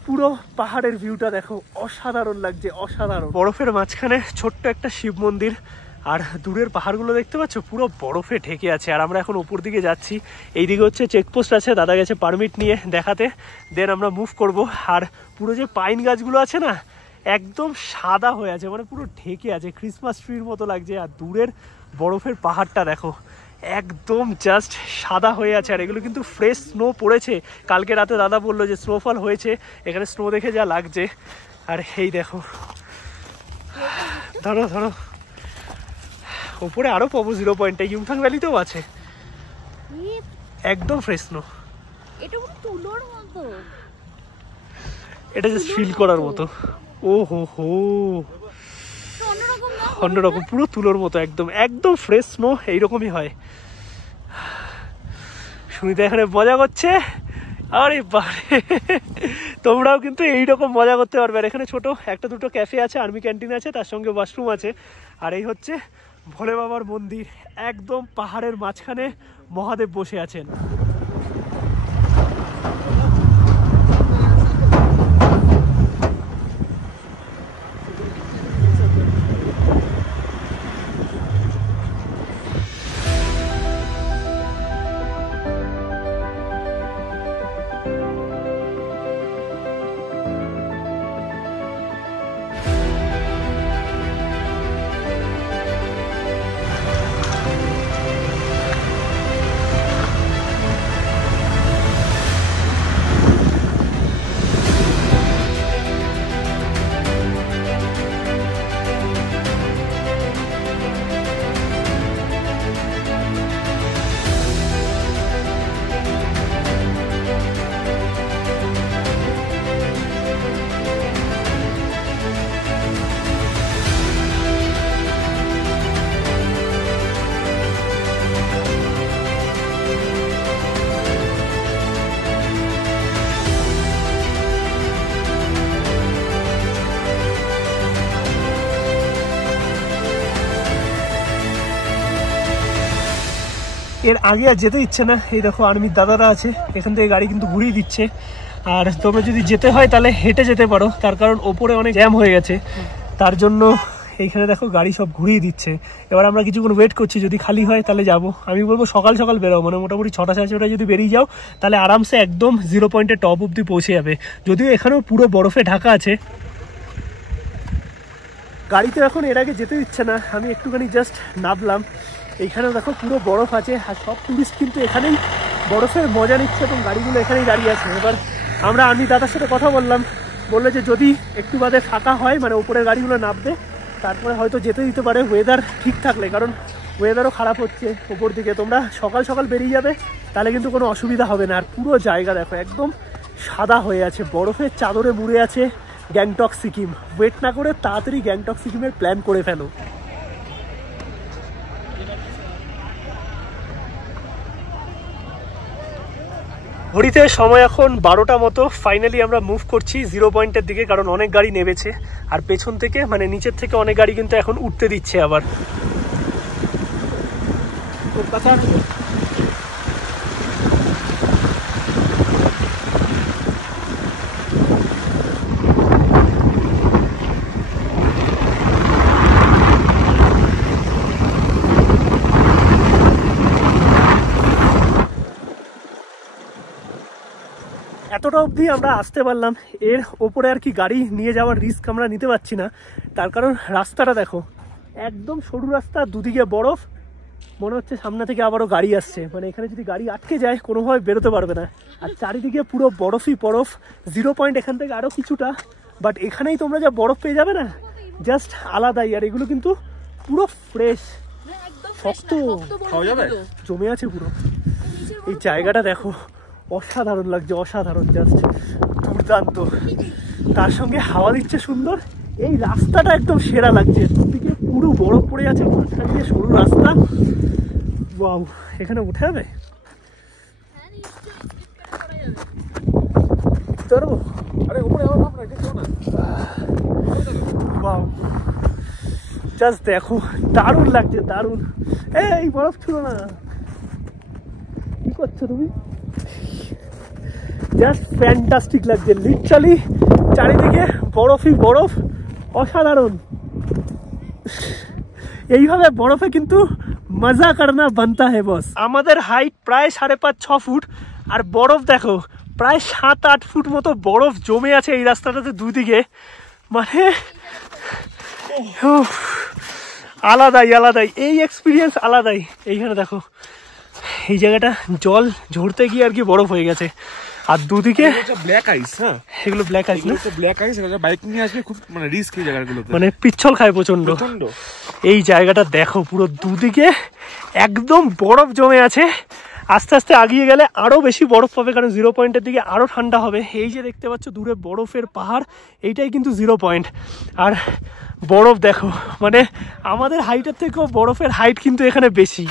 পুরো পাহাড়ের ভিউটা দেখো, অসাধারণ লাগছে, অসাধারণ। বরফের মাঝখানে ছোট্ট একটা শিব মন্দির, আর দূরের পাহাড়গুলো দেখতে পাচ্ছ পুরো বরফে ঢেকে আছে। আর আমরা এখন উপর দিকে যাচ্ছি। এইদিকে হচ্ছে চেকপোস্ট আছে, দাদা গেছে পারমিট নিয়ে দেখাতে, দেন আমরা মুভ করব। আর পুরো যে পাইন গাছগুলো আছে না, একদম সাদা হয়ে আছে, মানে পুরো ঢেকে আছে, ক্রিসমাস ট্রির মতো লাগছে। আর দূরের বরফের পাহাড়টা দেখো, একদম জাস্ট সাদা হয়ে আছে। আর এগুলো কিন্তু ফ্রেশ স্নো পড়েছে, কালকে রাতে দাদা বললো যে স্নোফল হয়েছে, এখানে স্নো দেখে যা লাগছে। আর এই দেখো, ধরো ধরো, ওপরে আরো পাবো 0 পয়েন্টে, ইয়ুমথাং ভ্যালিতেও আছে, একদম ফ্রেশ স্নো। এটা পুরো তুলোর মতো, এটা জাস্ট ফিল করার মতো। ও হো হো, অন্যরকম, পুরো তুলোর মতো, একদম একদম ফ্রেশ স্নো, এইরকমই হয়। সুনিতা এখানে মজা করছে, আরে বারে, তোমরাও কিন্তু এইরকম মজা করতে পারবে। আর এখানে ছোট একটা দুটো ক্যাফে আছে, আর্মি ক্যান্টিন আছে, তার সঙ্গে ওয়াশরুম আছে। আর এই হচ্ছে ভোলে বাবার মন্দির, একদম পাহাড়ের মাঝখানে মহাদেব বসে আছেন। এর আগে আর যেতে ইচ্ছে না। এই দেখো আর্মির দাদারা আছে, এখান থেকে গাড়ি কিন্তু ঘুরিয়ে দিচ্ছে। আর তোমরা যদি যেতে হয় তাহলে হেঁটে যেতে পারো, তার কারণ ওপরে অনেক জ্যাম হয়ে গেছে, তার জন্য এইখানে দেখো গাড়ি সব ঘুরিয়ে দিচ্ছে। এবার আমরা কিছুক্ষণ ওয়েট করছি, যদি খালি হয় তাহলে যাব। আমি বলবো সকাল সকাল বেরো, মানে মোটামুটি 6টা সাড়ে 6টায় যদি বেরিয়ে যাও তাহলে আরামসে একদম 0 পয়েন্টের টপ অব্দি পৌঁছে যাবে। যদিও এখানেও পুরো বরফে ঢাকা আছে। গাড়িতে এখন এর আগে যেতে দিচ্ছে না, আমি একটুখানি জাস্ট নামলাম। এইখানেও দেখো পুরো বরফ আছে, আর সব টুরিস্ট কিন্তু এখানেই বরফের মজা নিচ্ছে এবং গাড়িগুলো এখানেই দাঁড়িয়ে আছে। এবার আমরা আর্মি দাদার সাথে কথা বললাম, বললো যে যদি একটু বাদে ফাঁকা হয়, মানে উপরের গাড়িগুলো নামবে, তারপরে হয়তো যেতে দিতে পারে ওয়েদার ঠিক থাকলে, কারণ ওয়েদারও খারাপ হচ্ছে ওপর দিকে। তোমরা সকাল সকাল বেরিয়ে যাবে, তাহলে কিন্তু কোনো অসুবিধা হবে না। আর পুরো জায়গা দেখো একদম সাদা হয়ে আছে, বরফের চাদরে মুড়ে আছে গ্যাংটক সিকিম। ওয়েট না করে তাড়াতাড়ি গ্যাংটক সিকিমের প্ল্যান করে ফেলো। ঘড়িতে সময় এখন 12টা মতো। ফাইনালি আমরা মুভ করছি 0 পয়েন্টের দিকে, কারণ অনেক গাড়ি নেমেছে। আর পেছন থেকে মানে নিচের থেকে অনেক গাড়ি কিন্তু এখন উঠতে দিচ্ছে আবার। এতটা অবধি আমরা আসতে পারলাম, এর ওপরে আর কি গাড়ি নিয়ে যাওয়ার রিস্ক আমরা নিতে পারছি না। তার কারণ রাস্তাটা দেখো একদম সরু রাস্তা, দুদিকে বরফ, মনে হচ্ছে সামনে থেকে আবারও গাড়ি আসছে। মানে এখানে যদি গাড়ি আটকে যায় কোনোভাবে বেরোতে পারবে না। আর চারিদিকে পুরো বরফই বরফ। 0 পয়েন্ট এখান থেকে আরও কিছুটা, বাট এখানেই তোমরা যা বরফ পেয়ে যাবে না, জাস্ট আলাদাই। আর এগুলো কিন্তু পুরো ফ্রেশ, শক্ত, জমে আছে পুরো। এই জায়গাটা দেখো অসাধারণ লাগছে, অসাধারণ, জাস্ট দুর্দান্ত। তার সঙ্গে হাওয়া দিচ্ছে সুন্দর। এই রাস্তাটা একদম সেরা লাগছে, দুদিকে পুরো বরফ পড়ে আছে, মাঝখান দিয়ে সরু রাস্তা। ওয়াও, এখানে উঠে যাবে জাস্ট দেখো, দারুণ লাগছে, দারুণ। এই বরফ ছিল না, কি করছো তুমি? জাস্ট ফ্যান্টাস্টিক লাগছে, লিটারালি চারিদিকে বরফই বরফ, অসাধারণ। এইভাবে বরফে কিন্তু মজা করনা বানতা হে বস। আমাদের হাইট প্রায় 5.5-6 ফুট, আর বরফ দেখো প্রায় 7-8 ফুট মতো বরফ জমে আছে এই রাস্তাটাতে দুদিকে। মানে আলাদাই আলাদাই, এই এক্সপিরিয়েন্স আলাদাই। এইখানে দেখো এই জায়গাটা জল ঝরতে গিয়ে আর কি বরফ হয়ে গেছে, আর দুদিকে ব্ল্যাক আইস। হ্যাঁ, এগুলো ব্ল্যাক আইস না, ব্ল্যাক আইস। বাইক নিয়ে আসলে খুব মানে রিস্ক এই জায়গাগুলোতে, মানে পিচ্ছল খায় প্রচন্ড। এই জায়গাটা দেখো পুরো দুদিকে একদম বরফ জমে আছে। আস্তে আস্তে আগিয়ে গেলে আরো বেশি বরফ পাবে, কারণ 0 পয়েন্টের দিকে আরো ঠান্ডা হবে। এই যে দেখতে পাচ্ছ দূরে বরফের পাহাড়, এইটাই কিন্তু 0 পয়েন্ট। আর বরফ দেখো, মানে আমাদের হাইটের থেকেও বরফের হাইট কিন্তু এখানে বেশি।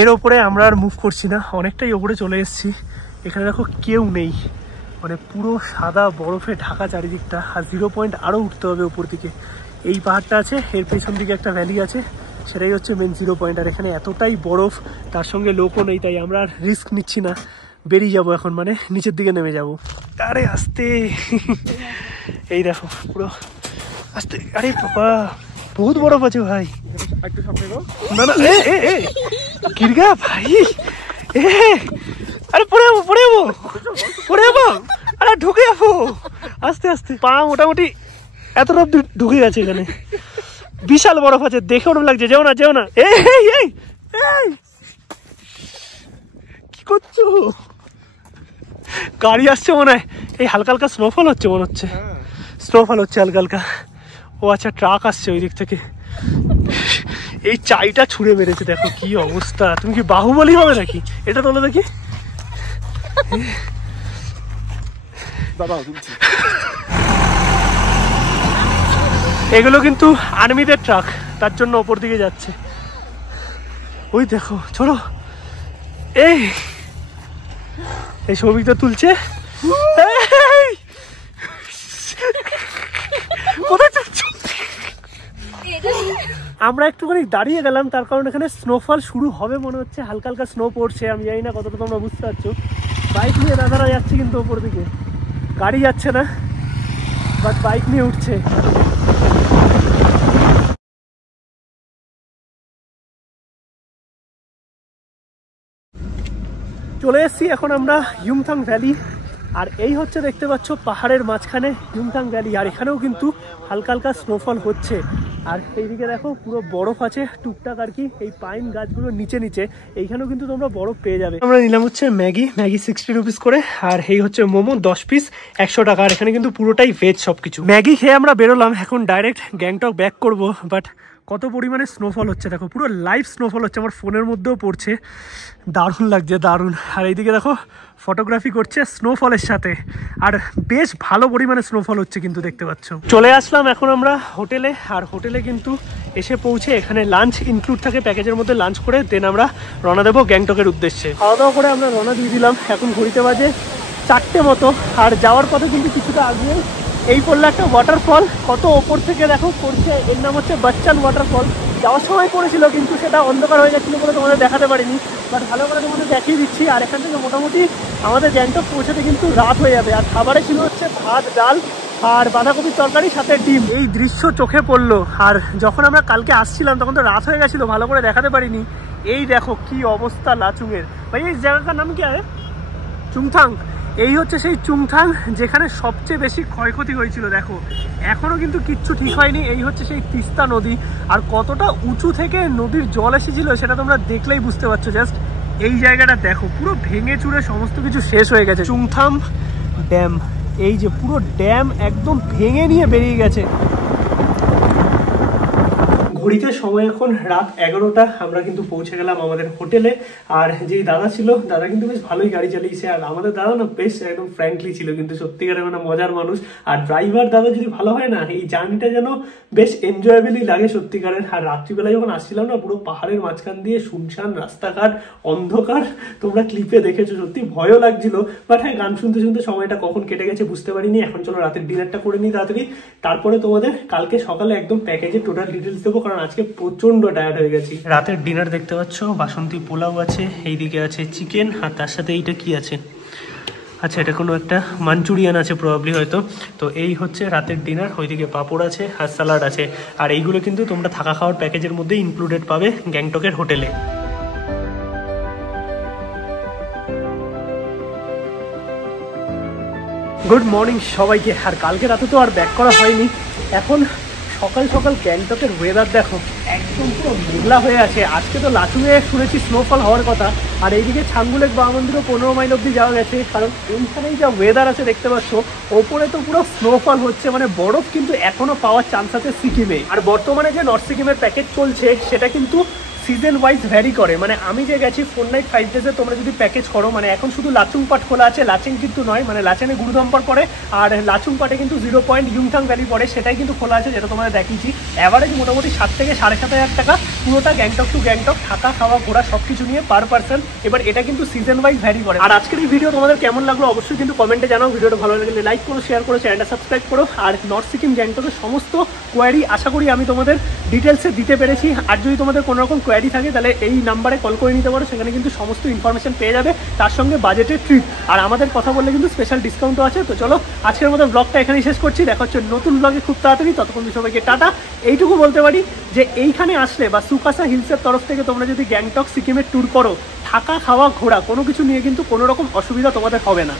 এর ওপরে আমরা আর মুভ করছি না, অনেকটাই ওপরে চলে এসেছি। এখানে দেখো কেউ নেই, মানে পুরো সাদা বরফে ঢাকা চারিদিকটা। আর 0 পয়েন্ট আরও উঠতে হবে উপর দিকে। এই পাহাড়টা আছে, এর পেছন দিকে একটা ভ্যালি আছে, সেটাই হচ্ছে মেন 0 পয়েন্ট। আর এখানে এতটাই বরফ, তার সঙ্গে লোকও নেই, তাই আমরা আর রিস্ক নিচ্ছি না, বেরিয়ে যাবো এখন, মানে নিচের দিকে নেমে যাবো। আরে আস্তে, এই দেখো পুরো আস্তে। আরে বাবা বহুত বরফ আছে ভাই। একটু সামনে গো। না না, গিরগা ভাই, আরে পড়ে যাবো, আরে ঢুকে যাবো আস্তে আস্তে। পা মোটামুটি এতটা ঢুকে গেছে এখানে, বিশাল বরফ আছে, দেখে ওরকম লাগছে। যেও না, এই কি করছো? গাড়ি আসছে মনে হয়, এই হালকা হালকা স্নোফল হচ্ছে মনে হচ্ছে, স্নোফল হচ্ছে হালকা হালকা। ও আচ্ছা, ট্রাক আসছে ওই দিক থেকে। এই চাইটা ছুঁড়ে মেরেছে, দেখো কি অবস্থা। তুমি কি বাহুবলী হবে নাকি? এটা তোলো দেখি। এগুলো কিন্তু আর্মিদের ট্রাক, তার জন্য ওপর দিকে যাচ্ছে। ওই দেখো, চলো এই ছবিটা তুলছে। কোথায় চলছো? আমরা একটুখানি দাঁড়িয়ে গেলাম, তার কারণ এখানে স্নোফল শুরু হবে মনে হচ্ছে, হালকা হালকা স্নো পড়ছে। আমি জানি না কতটা তোমরা বুঝতে পারছো। বাইক নিয়ে দাদারা যাচ্ছে কিন্তু ওপর দিকে, গাড়ি যাচ্ছে না, বাট বাইক নিয়ে উঠছে। চলে এসেছি এখন আমরা ইয়ুমথাং ভ্যালি। আর এই হচ্ছে দেখতে পাচ্ছ পাহাড়ের মাঝখানে ইয়ুমথাং ভ্যালি। আর এখানেও কিন্তু হালকা হালকা স্নোফল হচ্ছে। আর এইদিকে দেখো পুরো বরফ আছে টুকটাক আর কি, এই পাইন গাছগুলোর নিচে। এইখানেও কিন্তু তোমরা বরফ পেয়ে যাবে। আমরা নিলাম হচ্ছে ম্যাগি 60 রুপিস করে। আর এই হচ্ছে মোমো 10 পিস 100 টাকা। আর এখানে কিন্তু পুরোটাই ভেজ সবকিছু। ম্যাগি খেয়ে আমরা বেরোলাম, এখন ডাইরেক্ট গ্যাংটক ব্যাক করব। বাট কত পরিমাণে স্নোফল হচ্ছে দেখো, পুরো লাইভ স্নোফল হচ্ছে, আমার ফোনের মধ্যেও পড়ছে, দারুণ লাগছে, দারুণ। আর এইদিকে দেখো ফটোগ্রাফি করছে স্নোফলের সাথে, আর বেশ ভালো পরিমাণে স্নোফল হচ্ছে কিন্তু দেখতে পাচ্ছ। চলে আসলাম এখন আমরা হোটেলে। আর হোটেলে কিন্তু এসে পৌঁছে এখানে লাঞ্চ ইনক্লুড থাকে প্যাকেজের মধ্যে, লাঞ্চ করে দেন আমরা রওনা দেবো গ্যাংটকের উদ্দেশ্যে। খাওয়া দাওয়া করে আমরা রওনা দিয়ে দিলাম, এখন ঘড়িতে বাজে 4টে মতো। আর যাওয়ার পথে কিন্তু কিছুটা আগে এই পড়লো একটা ওয়াটারফল, কত ওপর থেকে দেখো পড়ছে, এর নাম হচ্ছে বাচ্চান ওয়াটারফল। যাওয়ার সময় পড়েছিল কিন্তু সেটা অন্ধকার হয়ে যাচ্ছিল বলে তোমাদের দেখাতে পারিনি, বাট ভালো করে তোমাদের দেখিয়ে দিচ্ছি। আর এখান থেকে মোটামুটি আমাদের গ্যাংটক পৌঁছাতে কিন্তু রাত হয়ে যাবে। আর খাবারে ছিল হচ্ছে ভাত, ডাল আর বাঁধাকপির তরকারি সাথে ডিম। এই দৃশ্য চোখে পড়লো। আর যখন আমরা কালকে আসছিলাম তখন তো রাত হয়ে গেছিলো, ভালো করে দেখাতে পারিনি। এই দেখো কি অবস্থা লাচুংয়ের। ভাই এই জায়গাটার নাম কি আছে? চুংথাং। এই হচ্ছে সেই চুংথাং যেখানে সবচেয়ে বেশি ক্ষয়ক্ষতি হয়েছিল। দেখো এখনো কিন্তু কিচ্ছু ঠিক হয়নি। এই হচ্ছে সেই তিস্তা নদী। আর কতটা উঁচু থেকে নদীর জল এসেছিল সেটা তোমরা দেখলেই বুঝতে পারছো। জাস্ট এই জায়গাটা দেখো, পুরো ভেঙে চুরে সমস্ত কিছু শেষ হয়ে গেছে। চুংথাং ড্যাম, এই যে পুরো ড্যাম একদম ভেঙে নিয়ে বেরিয়ে গেছে। ঘড়িতে সময় এখন রাত 11টা। আমরা কিন্তু পৌঁছে গেলাম আমাদের হোটেলে। আর যেই দাদা ছিল, দাদা কিন্তু বেশ ভালোই গাড়ি চালিয়েছে। আর আমাদের দাদা না বেশ একদম ফ্র্যাঙ্কলি ছিল, কিন্তু সত্যিকারের মানে মজার মানুষ। আর ড্রাইভার দাদা যদি ভালো হয় না, এই জার্নিটা যেন বেশ এনজয়েবলই লাগে সত্যিকারের। আর রাত্রিবেলা যখন আসছিলাম না, পুরো পাহাড়ের মাঝখান দিয়ে শুনশান রাস্তাঘাট, অন্ধকার, তোমরা ক্লিপে দেখেছো, সত্যি ভয়ও লাগছিল। বাট হ্যাঁ, গান শুনতে শুনতে সময়টা কখন কেটে গেছে বুঝতে পারিনি। এখন চলো রাতের ডিনারটা করে নিই তাড়াতাড়ি, তারপরে তোমাদের কালকে সকালে একদম প্যাকেজের টোটাল ডিটেলস দেবো, কারণ আজকে প্রচন্ড টায়ার্ড হয়ে গেছি। রাতের ডিনার দেখতে পাচ্ছ, বাসন্তী পোলাও আছে, এইদিকে আছে চিকেন, আর তার সাথে এইটা কি আছে, আচ্ছা এটা কোনো একটা মাঞ্চুরিয়ান আছে প্রবাবলি হয়তো। তো এই হচ্ছে রাতের ডিনার। ওইদিকে পাঁপড় আছে আর স্যালাড আছে। আর এইগুলো কিন্তু তোমরা থাকা খাওয়ার প্যাকেজের মধ্যে ইনক্লুডেড পাবে গ্যাংটকের হোটেলে। গুড মর্নিং সবাইকে। আর কালকে রাতে তো আর ব্যাক করা হয়নি। এখন সকাল সকাল গ্যাংটকের ওয়েদার দেখো, একদম পুরো মেঘলা হয়ে আছে। আজকে তো লাচুংয়ে শুনেছি স্নোফল হওয়ার কথা। আর এইদিকে ছাঙ্গুলেক বাবা মন্দিরও 15 মাইল অব্দি যাওয়া গেছে, কারণ এইখানেই যা ওয়েদার আছে দেখতে পাচ্ছ। ওপরে তো পুরো স্নোফল হচ্ছে, মানে বরফ কিন্তু এখনো পাওয়ার চান্স আছে সিকিমে। আর বর্তমানে যে নর্থ সিকিমের প্যাকেজ চলছে সেটা কিন্তু সিজন ওয়াইজ ভ্যারি করে। মানে আমি যে গেছি 4 নাইট 5 ডেজে, তোমরা যদি প্যাকেজ করো, মানে এখন শুধু লাচুং পাট খোলা আছে, লাচেং কিন্তু নয়। মানে লাচেনে গুরুদম্পর পড়ে, আর লাচুং পাটে কিন্তু 0 পয়েন্ট ইয়ুমথাং ভ্যালি পড়ে, সেটাই কিন্তু খোলা আছে, যেটা তোমাদের দেখিয়েছি। অ্যাভারেজ মোটামুটি 7 থেকে 7,500 টাকা পুরোটা গ্যাংটক টু গ্যাংটক, থাকা খাওয়া ঘোরা সব কিছু নিয়ে পার পার্সন। এবার এটা কিন্তু সিজন ওয়াইজ ভ্যারি করে। আর আজকের এই ভিডিও তোমাদের কেমন লাগলো অবশ্যই কিন্তু কমেন্টে জানাও। ভিডিওটা ভালো লাগলে লাইক করো, শেয়ার করো, চ্যানেলটা সাবস্ক্রাইব করো। আর নর্থ সিকিম গ্যাংটকের সমস্ত কোয়ারি আশা করি আমি তোমাদের ডিটেলসে দিতে পেরেছি। আর যদি তোমাদের কোনো রকম কোয়ারি থাকে তাহলে এই নাম্বারে কল করে নিতে পারো, সেখানে কিন্তু সমস্ত ইনফরমেশন পেয়ে যাবে, তার সঙ্গে বাজেটের ট্রিপ। আর আমাদের কথা বললে কিন্তু স্পেশাল ডিসকাউন্টও আছে। তো চলো আজকের মতো ব্লগটা এখানেই শেষ করছি, দেখা হচ্ছে নতুন ব্লগে খুব তাড়াতাড়ি। ততক্ষণ সবাইকে টাটা। এইটুকু বলতে পারি যে এইখানে আসলে বা সুকাসা হিলসের তরফ থেকে তোমরা যদি গ্যাংটক সিকিমের ট্যুর করো, থাকা খাওয়া ঘোরা কোনো কিছু নিয়ে কিন্তু কোনো রকম অসুবিধা তোমাদের হবে না।